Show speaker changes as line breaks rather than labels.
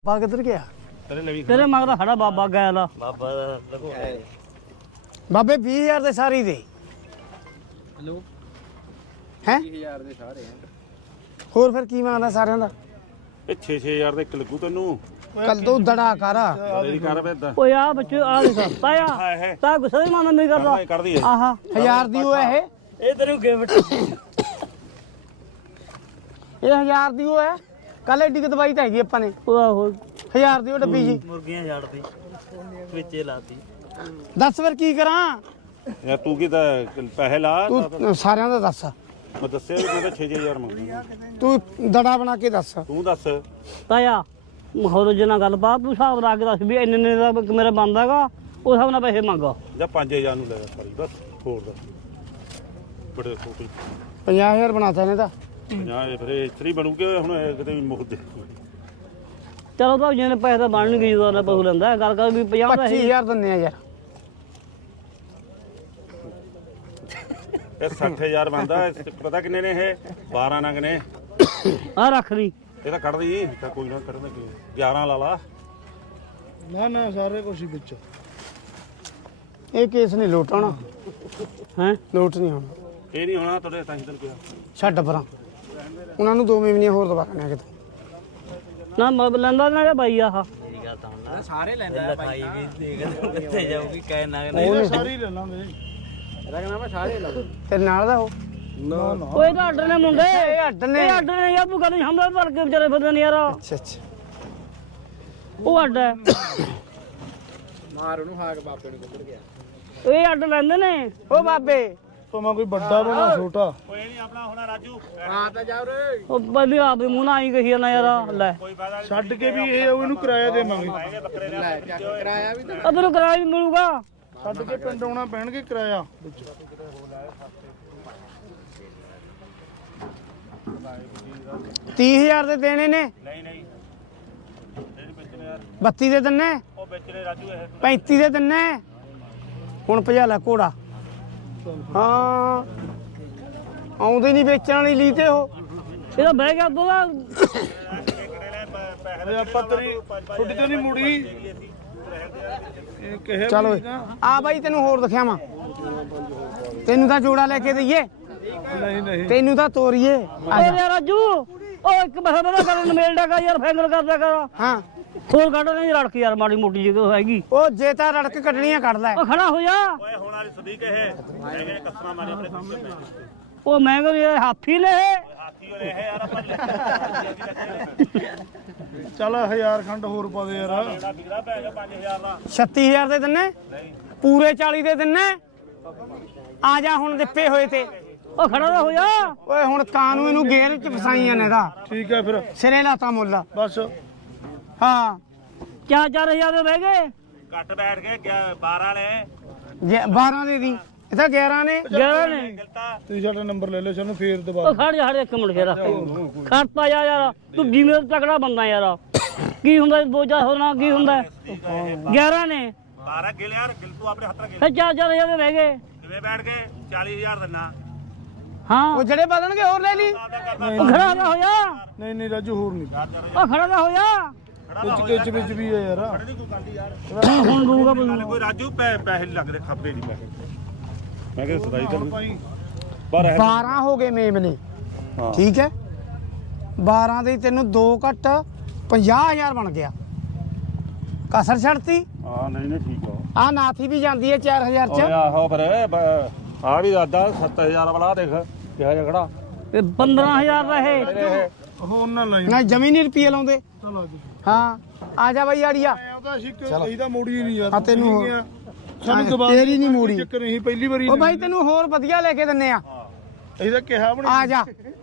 ਬਾ ਕਿੱਧਰ ਗਿਆ?
ਤੇਰੇ ਮਗਰ ਖੜਾ ਬਾਬਾ ਗਿਆ ਲਾ
ਬਾਬਾ ਲਗੋ
ਬਾਬੇ 20000 ਦੇ ਸਾਰੀ ਦੇ
ਹੈਲੋ
ਹੈ
20000 ਦੇ ਸਾਰੇ
ਹੋਰ ਫਿਰ ਕੀ ਮੰਗਦਾ ਸਾਰਿਆਂ ਦਾ?
ਇਹ 6-6000 ਦਾ ਇੱਕ ਲੱਗੂ ਤੈਨੂੰ
ਕੱਲ ਤੋਂ ਦੜਾ ਕਰ
ਮੇਰੀ ਕਰ ਬੇਦਾ
ਓਏ ਆ ਬੱਚੇ ਆ ਦੇਖ ਤਾਇਆ ਤਾ ਗੁੱਸਾ ਹੀ ਮਾਨਾ ਨਹੀਂ ਕਰਦਾ
ਕਰਦੀ ਹੈ
ਆਹਾ
1000 ਦੀ ਉਹ ਇਹ
ਇਹ ਤੈਨੂੰ ਗਿਫਟ
ਇਹ 1000 ਦੀ ਉਹ ਹੈ। ਕੱਲ ਏਡੀ ਕੁ ਦਵਾਈ ਤਾਂ ਹੈਗੀ ਆਪਾਂ ਨੇ
ਉਹ
1000 ਦੀ ਉਹ ਡੱਬੀ ਜੀ।
ਮੁਰਗੀਆਂ ਛੱਡਦੀ ਵਿੱਚੇ ਲਾਤੀ
ਦੱਸ ਫਿਰ ਕੀ ਕਰਾਂ?
ਯਾਰ ਤੂੰ ਕੀ ਤਾਂ ਪੈਸੇ ਲਾ
ਤੂੰ ਸਾਰਿਆਂ ਦਾ ਦੱਸ।
ਮੈਂ ਦੱਸਿਆ ਵੀ ਤੂੰ ਤਾਂ 6-6000 ਮੰਗਦਾ
ਤੂੰ ਦੜਾ ਬਣਾ ਕੇ ਦੱਸ।
ਤੂੰ ਦੱਸ
ਤਾਇਆ ਮਹੌਲ ਜਨਾ ਗੱਲ ਬਾਤ ਤੂੰ ਹਿਸਾਬ ਲਾ ਕੇ ਦੱਸ ਵੀ ਇੰਨੇ ਦਾ ਮੇਰਾ ਬਣਦਾ ਹੈਗਾ ਉਸ ਹਿਸਾਬ ਨਾਲ ਪੈਸੇ ਮੰਗਾ
ਜਾਂ 5000 ਨੂੰ ਲੈ ਜਾ ਸਾਰੀ ਬਸ ਹੋਰ ਦੱਸ ਬੜੇ ਛੋਟੀ
50000 ਬਣਾਤਾ ਇਹਨੇ ਤਾਂ
50 ਫਿਰ ਇਸ ਤਰੀ ਬਣੂਗੇ ਹੁਣ ਇਹ ਕਿਤੇ ਵੀ ਮੁੱਕ ਦੇ
ਚਲੋ ਤਾਂ ਜਿਹਨੇ ਪੈਸੇ ਤਾਂ ਬਣਨਗੇ ਜਦੋਂ ਉਹਨੇ ਪਸ਼ੂ ਲੈਂਦਾ ਗੱਲ ਕਰ ਵੀ 50 ਦਾ ਇਹ
25000 ਦਿੰਨੇ ਆ ਯਾਰ।
ਇਹ 60000 ਬੰਦਾ ਪਤਾ ਕਿੰਨੇ ਨੇ ਇਹ 12 ਨੰਗ ਨੇ
ਆ ਰੱਖ ਲਈ
ਇਹ ਤਾਂ ਕੱਢ ਦੀ ਤਾਂ ਕੋਈ ਨਾ ਕੱਢਣ ਦੇ 11 ਲਾ ਲਾ
ਨਾ ਨਾ ਸਾਰੇ ਕੁਝ ਵਿੱਚ
ਇਹ ਕੇਸ ਨਹੀਂ ਲੋਟ ਆਉਣਾ
ਹੈ
ਲੋਟ ਨਹੀਂ ਹੋਣਾ।
ਇਹ ਨਹੀਂ ਹੋਣਾ ਤੁਹਾਡੇ ਤਾਂ ਇਧਰ ਗਿਆ
ਛੱਡ ਪਰਾਂ ਉਹਨਾਂ ਨੂੰ 2 ਮਹੀਨੇ ਹੋਰ ਦਵਾ ਲੈਣੇ ਕਿਤੇ।
ਨਾ ਲੈਂਦਾ ਨਾ ਬਾਈ ਆਹ
ਮੇਰੀ ਗੱਲ ਤਾਂ ਨਾ ਸਾਰੇ ਲੈਂਦਾ ਲਿਖਾਈ ਵੀ ਦੇਖ ਕਿੱਥੇ ਜਾਊਗੀ ਕਹਿ ਨਾ
ਸਾਰੇ ਹੀ ਲੈ ਲਾਂਗੇ ਇਹਦਾ ਕਹਿੰਦਾ ਮੈਂ ਸਾਰੇ ਲਾ
ਤੇਰੇ ਨਾਲ ਦਾ ਉਹ
ਨਾ ਨਾ
ਓਏ ਤਾਂ ਅੱਡ ਨੇ ਮੁੰਡੇ
ਇਹ ਅੱਡ ਨੇ।
ਇਹ ਅੱਡ ਨੇ ਯਾਰ ਤੂੰ ਗੱਲ ਹਮਦਾ ਭਰ ਕੇ ਵਿਚਾਰੇ ਫਿਰਦੇ ਨੇ ਯਾਰ
ਅੱਛਾ ਅੱਛਾ
ਉਹ ਅੱਡ ਹੈ
ਮਾਰ ਉਹਨੂੰ ਹਾਕ ਬਾਪੇ ਨੂੰ ਕੁੱਟ ਗਿਆ
ਇਹ ਅੱਡ ਲੈਂਦੇ ਨੇ
ਉਹ ਬਾਬੇ
ਭਾਵੇਂ ਕੋਈ ਵੱਡਾ ਬਣਾ ਛੋਟਾ
ਕੋਈ ਨਹੀਂ ਆਪਣਾ ਹੋਣਾ ਰਾਜੂ
ਹਾਂ ਤਾਂ ਜਾ ਰੇ
ਉਹ ਪਹਿਲੀ ਆਪ ਮੂੰਹ ਨਾਲ ਆਈ ਕਹੀ ਨਾ ਯਾਰ ਲੈ
ਛੱਡ ਕੇ ਵੀ ਇਹ ਉਹਨੂੰ ਕਿਰਾਇਆ ਦੇਵਾਂਗੇ ਲੈ ਕਿਰਾਇਆ ਵੀ
ਆ ਤੈਨੂੰ ਕਿਰਾਇਆ ਵੀ ਮਿਲੂਗਾ
ਛੱਡ ਕੇ ਪਿੰਡ ਆਉਣਾ ਪੈਣਗੇ ਕਿਰਾਇਆ
30000 ਦੇ ਦੇਣੇ ਨੇ।
ਨਹੀਂ ਨਹੀਂ
32 ਦੇ ਦਿੰਨੇ
ਉਹ ਵੇਚਣੇ ਰਾਜੂ ਇਹ
35 ਦੇ ਦਿੰਨੇ ਹੁਣ ਭਜਾ ਲੈ ਘੋੜਾ। ਹਾਂ ਆਉਂਦੇ ਨਹੀਂ ਵੇਚਣ ਵਾਲੀ ਲਈ ਤੇ ਉਹ
ਇਹਦਾ ਬਹਿ ਗਿਆ ਦੋਦਾ
ਓਏ ਆਪਾਂ ਤੇਰੀ ਛੁੱਟੀ ਤੇ ਨਹੀਂ ਮੁੜੀ ਇਹ ਕਿਹਾ
ਚਲੋ ਆ ਬਾਈ ਤੈਨੂੰ ਹੋਰ ਦਿਖਾਵਾਂ। ਤੈਨੂੰ ਤਾਂ ਜੋੜਾ ਲੈ ਕੇ ਦਈਏ
ਨਹੀਂ ਨਹੀਂ
ਤੈਨੂੰ ਤਾਂ ਤੋਰੀਏ ਆ
ਓਏ
ਜਾ।
ਯਾਰ ਰਾਜੂ ਉਹ ਇੱਕ ਬਸ ਬੜਾ ਕਰਨ ਮੇਲਦਾ ਕਰ ਯਾਰ ਫੈਂਗਲ ਕਰਦਾ ਕਰ
ਹਾਂ
ਹੋਰ ਕੱਢ ਨਹੀਂ ਰੜਕ ਯਾਰ ਮਾੜੀ ਮੋਟੀ ਜਿਹੀ ਹੈਗੀ
ਉਹ ਜੇ ਤਾਂ ਰੜਕ ਕੱਢਣੀਆਂ ਕੱਢ ਲੈ।
ਉਹ ਖੜਾ ਹੋ ਜਾ
ਓਏ ਹੁਣ ਵਾਲੀ ਸਦੀਕ ਇਹ ਹੈਗੇ ਕਸਮਾਂ ਮਾਰੇ ਆਪਣੇ ਪਿੱਛੇ
ਉਹ ਮੈਂ ਕਹਿੰਦਾ ਯਾਰ ਹਾਥੀ ਨੇ
ਹਾਥੀ ਹੋਏ ਇਹ ਯਾਰ ਆਪਾਂ
ਚੱਲ 1000 ਖੰਡ ਹੋਰ ਪਾ ਦੇ ਯਾਰ
ਜਿਹੜਾ ਵਿਕਦਾ ਪੈ ਗਿਆ 5000 ਦਾ
36000 ਦੇ ਦਿੰਨੇ ਪੂਰੇ 40 ਦੇ ਦਿੰਨੇ ਆ ਜਾ ਹੁਣ ਦਿੱਪੇ ਹੋਏ ਤੇ
ਉਹ ਖੜਾ ਤਾਂ ਹੋ ਜਾ
ਓਏ ਹੁਣ ਕਾਨੂੰ ਇਹਨੂੰ ਗੇਰ ਚ ਫਸਾਈਆਂ ਨੇ ਦਾ
ਠੀਕ ਹੈ ਫਿਰ
ਸਿਰੇ ਲਾਤਾ ਮੁੱਲ।
ਬਸ
ਹਾਂ
4-4000 ਦੇ ਬਹਿ ਗਏ
ਘੱਟ ਬੈਠ ਕੇ 12 ਵਾਲੇ
12 ਦੇ ਦੀ ਇਹ ਤਾਂ 11 ਨੇ।
11 ਨੇ
ਤੁਸੀਂ ਸਾਡਾ ਨੰਬਰ ਲੈ ਲਿਓ ਸਾਨੂੰ ਫੇਰ ਦਬਾ
ਉਹ ਖੜ ਜਾ ਇੱਕ ਮਿੰਟ ਫੇਰ ਖੜਤਾ ਜਾ ਯਾਰ ਤੂੰ ਜਿਵੇਂ ਤਕੜਾ ਬੰਦਾ ਯਾਰ ਕੀ ਹੁੰਦਾ ਬੋਝਾ ਹੋਣਾ ਕੀ ਹੁੰਦਾ 11 ਨੇ
12 ਗਿਲ ਯਾਰ ਗਿਲ ਤੂੰ ਆਪਣੇ ਹੱਥ ਰੱਖ
ਫਿਰ 4-4000 ਦੇ ਬਹਿ ਗਏ
ਕਿਵੇਂ ਬੈਠ ਕੇ 40000 ਦਿਨਾ
ਹਾਂ
ਉਹ ਜਿਹੜੇ ਬਦਲਣਗੇ ਹੋਰ ਲੈ ਲਈ।
ਉਹ ਖੜਾ ਤਾਂ ਹੋ ਜਾ
ਨਹੀਂ ਨਹੀਂ ਰਾਜੂ ਹੋਰ ਨਹੀਂ
ਉਹ ਖੜਾ ਤਾਂ ਹੋ ਜਾ
ਵਿੱਚ ਵਿੱਚ ਵੀ ਹੈ ਯਾਰ
ਹੁਣ ਦੂਗਾ
ਨਾਲੇ ਕੋਈ ਰਾਜੂ ਪੈਸੇ ਨਹੀਂ ਲੱਗਦੇ ਖਾਪੇ ਨਹੀਂ ਪੈਸੇ ਮੈਂ ਕਿਹਾ ਸਦਾਈ ਤੈਨੂੰ
ਭਾਈ
ਪਰ
12 ਹੋ ਗਏ ਮੇਮਨੇ ਠੀਕ ਹੈ 12 ਦੇ ਤੈਨੂੰ 2 ਘੱਟ 50000 ਬਣ ਗਿਆ ਕਸਰ ਛੱਡਤੀ।
ਹਾਂ ਨਹੀਂ ਨਹੀਂ ਠੀਕ ਆ
ਆ ਨਾਥੀ ਵੀ ਜਾਂਦੀ ਹੈ 4000
ਓਏ
ਚ।
ਆਹੋ ਫਿਰ ਆ ਵੀ ਦਾਦਾ 7000 ਵਾਲਾ ਦੇਖ ਕਿਹਾ ਜਿਹਾ ਖੜਾ
ਤੇ 15000 ਦਾ ਇਹ
ਹੋਰ ਨਾ ਲਈ
ਨਾ ਜਮੀ ਨਹੀਂ ਰੁਪਏ ਲਾਉਂਦੇ।
ਚਲੋ ਅੱਜ
ਹਾਂ ਆ ਜਾ ਬਾਈ ਆੜੀਆ
ਉਹਦਾ ਅਸੀਂ ਇਹਦਾ ਮੋੜੀ ਨਹੀਂ ਯਾਰ
ਆ ਤੈਨੂੰ
ਠੀਕ ਹੈ। ਸਾਨੂੰ ਦਬਾ
ਤੇਰੀ ਨਹੀਂ ਮੋੜੀ।
ਚੱਕਰ ਨਹੀਂ ਪਹਿਲੀ ਵਾਰੀ
ਉਹ ਬਾਈ ਤੈਨੂੰ ਹੋਰ ਵਧੀਆ ਲੈ ਕੇ ਦਿੰਨੇ ਆ।
ਇਹਦਾ ਕਿਹਾ ਬਣੀ
ਆ ਜਾ